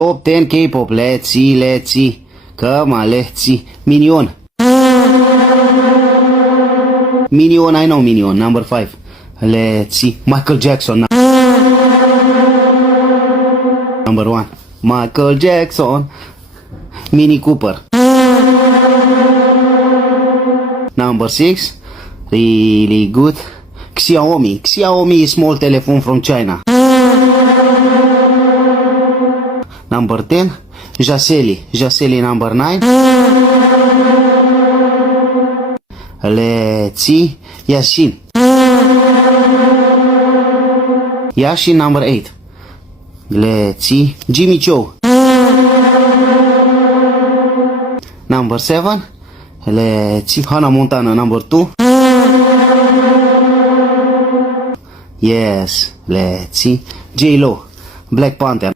Top 10 K-pop. Let's see. Come on, let's see. Minion. Minion, I know Minion. Number 5. Let's see. Michael Jackson. Number 1. Michael Jackson. Mini Cooper. Number 6. Really good. Xiaomi. Xiaomi is small telephone from China. Number 10. Jaseli. Jaseli number 9. Let's see. Yashin. Yashin number 8. Let's see. Jimmy Chou. Number 7. Let's see. Hannah Montana number 2. Yes. Let's see. J-Lo. Black Panther.